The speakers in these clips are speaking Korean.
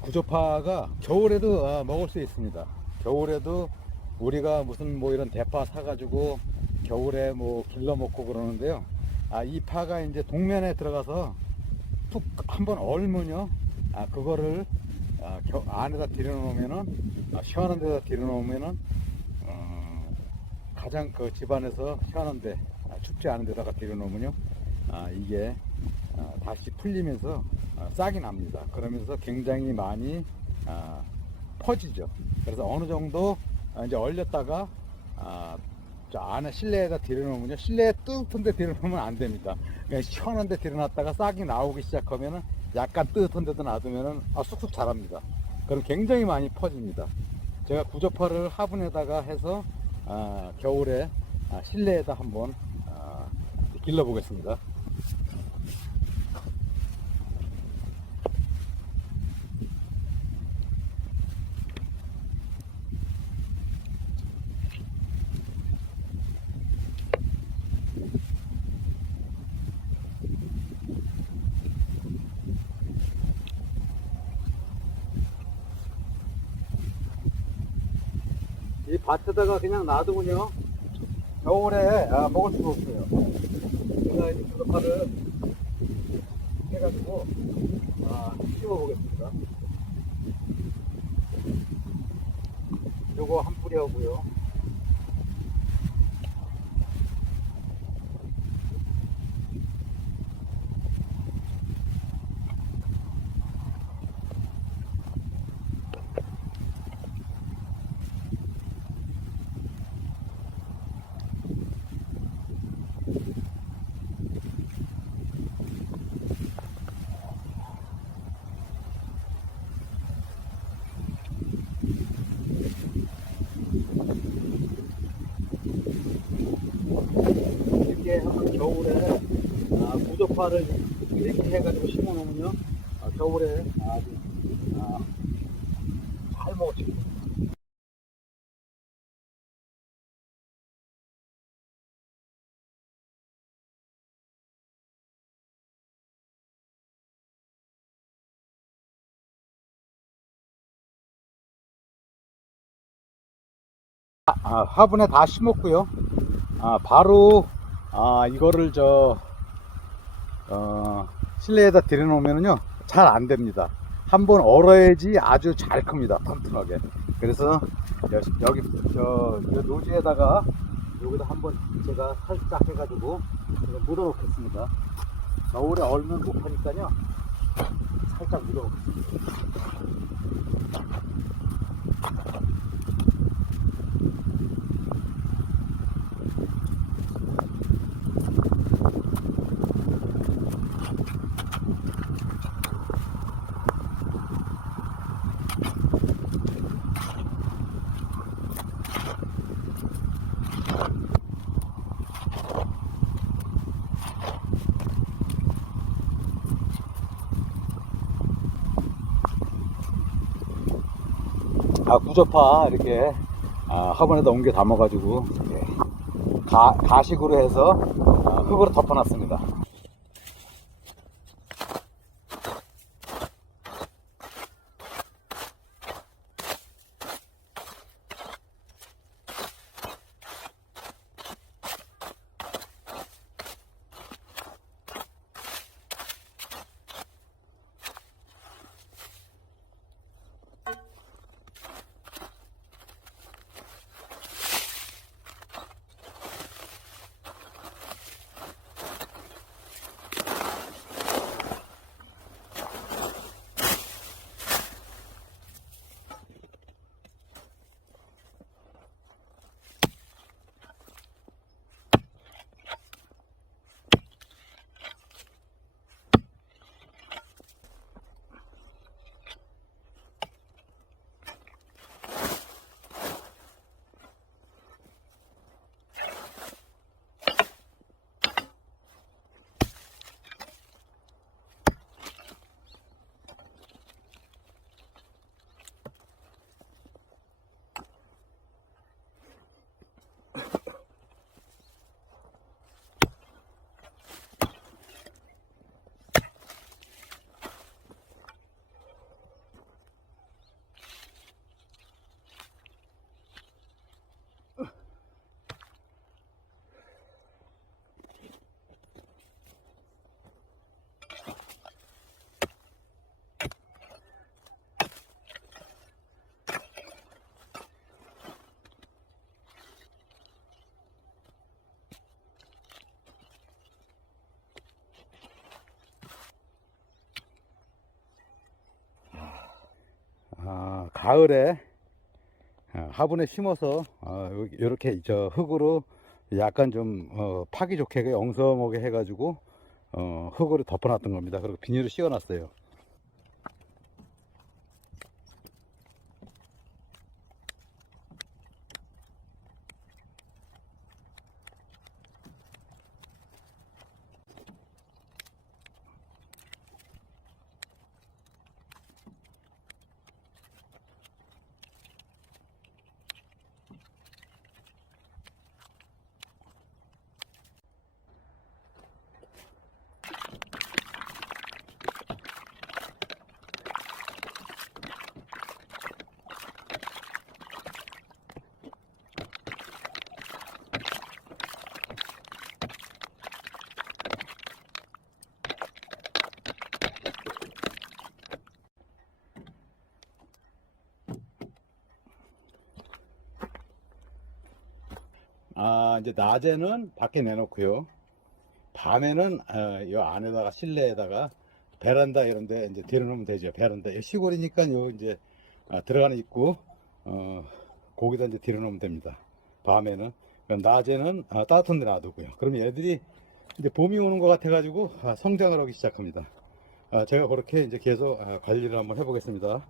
구조파가 겨울에도 아, 먹을 수 있습니다. 겨울에도 우리가 무슨 뭐 이런 대파 사가지고 겨울에 뭐 길러 먹고 그러는데요. 아, 이 파가 이제 동면에 들어가서 툭 한번 얼면요. 아, 그거를 아, 겨- 안에다 들여놓으면은 아, 시원한 데다 들여놓으면은 어, 가장 그 집안에서 시원한 데 아, 춥지 않은 데다가 들여놓으면요. 아, 이게 아, 다시 풀리면서 아, 싹이 납니다. 그러면서 굉장히 많이 아, 퍼지죠. 그래서 어느 정도 아, 이제 얼렸다가 아, 저 안에 실내에다 들여놓으면요. 실내에 뜨뜻한데 들여놓으면 안 됩니다. 그냥 시원한데 들여놨다가 싹이 나오기 시작하면은 약간 뜨뜻한 데도 놔두면은 아, 쑥쑥 자랍니다. 그럼 굉장히 많이 퍼집니다. 제가 구조파를 화분에다가 해서 아, 겨울에 아, 실내에다 한번 아, 길러 보겠습니다. 밭에다가 그냥 놔두면요. 겨울에 아, 먹을 수가 없어요. 제가 이 구조파를 해가지고 아, 씌워 보겠습니다. 요거 한 뿌리 하고요 이렇게 한번 겨울에 아, 구조파를 이렇게 해가지고 심어놓으면요 아, 겨울에 아주 아, 잘 먹었죠. 아, 화분에 다 심었고요. 아, 바로 아, 이거를 저 어, 실내에다 들여놓으면요 잘 안 됩니다. 한번 얼어야지 아주 잘 큽니다. 튼튼하게. 그래서 여- 여기 저, 이 노지에다가 여기다 한번 제가 살짝 해가지고 제가 묻어 놓겠습니다. 겨울에 얼면 못하니까요. 살짝 묻어 놓겠습니다. 아, 구조파 이렇게 아, 화분에다 옮겨 담아가지고 가, 가식으로 해서 아, 흙으로 덮어놨습니다. 가을에 어, 화분에 심어서 이렇게 저 흙으로 약간 좀 어, 파기 좋게 엉성하게 해가지고 어, 흙으로 덮어놨던 겁니다. 그리고 비닐을 씌워놨어요. 아, 이제 낮에는 밖에 내놓고요. 밤에는 어, 이 안에다가 실내에다가 베란다 이런 데 이제 들여놓으면 되죠. 베란다. 시골이니까 요 이제 아, 들어가는 입구 어, 거기다 이제 들여놓으면 됩니다. 밤에는. 그럼 낮에는 아, 따뜻한 데 놔두고요. 그러면 얘들이 이제 봄이 오는 것 같아가지고 아, 성장을 하기 시작합니다. 아, 제가 그렇게 이제 계속 아, 관리를 한번 해보겠습니다.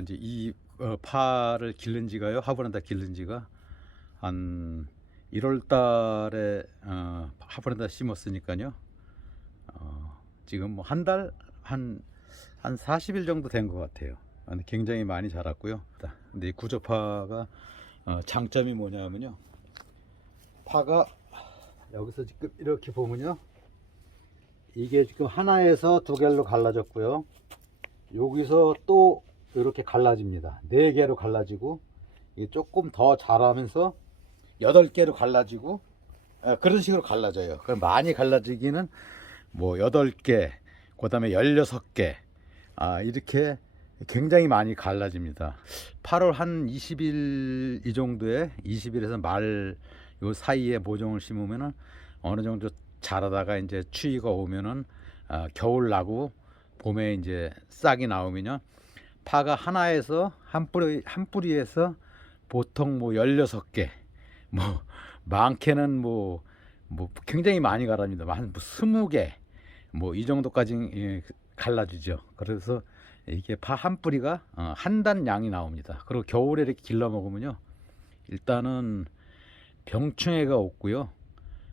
이제 이 어, 파를 기른 지가요? 화분에다 기른 지가? 한 1월 달에 어, 화분에다 심었으니까요. 어, 지금 뭐 한달한한 40일 정도 된 것 같아요. 굉장히 많이 자랐고요. 근데 이 구조파가 어, 장점이 뭐냐면요. 파가 여기서 지금 이렇게 보면요. 이게 지금 하나에서 두 개로 갈라졌고요. 여기서 또 이렇게 갈라집니다. 네 개로 갈라지고 조금 더 자라면서 여덟 개로 갈라지고 예, 그런 식으로 갈라져요. 그럼 많이 갈라지기는 뭐 여덟 개, 그다음에 열여섯 개, 아 이렇게 굉장히 많이 갈라집니다. 8월 한 20일 이 정도에 20일에서 말 요 사이에 모종을 심으면은 어느 정도 자라다가 이제 추위가 오면은 아, 겨울 나고 봄에 이제 싹이 나오면요. 파가 하나에서 한 뿌리 한 뿌리에서 보통 뭐 16개 뭐 많게는 뭐, 뭐 굉장히 많이 갈아집니다. 한 20개 뭐 이 정도까지 예, 갈라지죠. 그래서 이게 파 한 뿌리가 어, 한단 양이 나옵니다. 그리고 겨울에 이렇게 길러 먹으면요. 일단은 병충해가 없고요.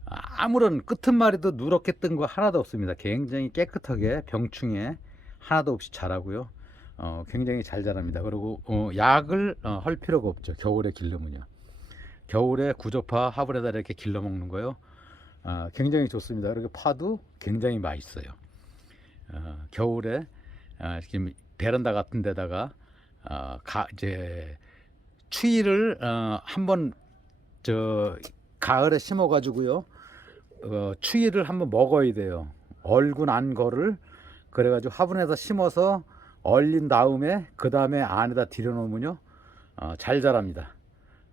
아무런 끄트마리도 누렇게 뜬 거 하나도 없습니다. 굉장히 깨끗하게 병충해 하나도 없이 자라고요. 어, 굉장히 잘 자랍니다. 그리고 어, 약을 어, 할 필요가 없죠. 겨울에 길르면요. 겨울에 구조파 화분에다 이렇게 길러 먹는 거요. 어, 굉장히 좋습니다. 그리고 파도 굉장히 맛있어요. 어, 겨울에 어, 이렇게 베란다 같은 데다가 어, 가, 이제 추위를 어, 한번 저 가을에 심어 가지고요. 어, 추위를 한번 먹어야 돼요. 얼군 안 거를 그래가지고 화분에다 심어서 얼린 다음에 그 다음에 안에다 들여놓으면요 어, 잘 자랍니다.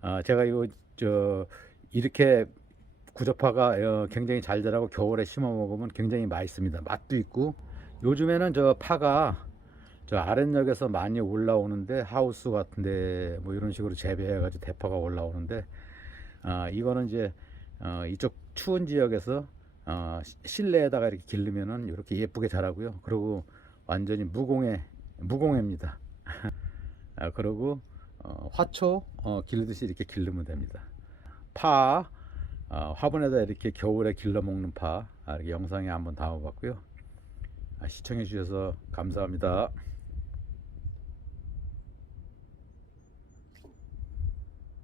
어, 제가 이거 저 이렇게 구조파가 어, 굉장히 잘 자라고 겨울에 심어 먹으면 굉장히 맛있습니다. 맛도 있고 요즘에는 저 파가 저 아랫역에서 많이 올라오는데 하우스 같은데 뭐 이런 식으로 재배해가지고 대파가 올라오는데 어, 이거는 이제 어, 이쪽 추운 지역에서 어, 실내에다가 이렇게 기르면은 이렇게 예쁘게 자라고요. 그리고 완전히 무공해 무공해입니다. 아, 그리고 어, 화초 어, 기르듯이 이렇게 기르면 됩니다. 파 어, 화분에다 이렇게 겨울에 길러 먹는 파 아, 이렇게 영상에 한번 담아봤고요. 아, 시청해 주셔서 감사합니다.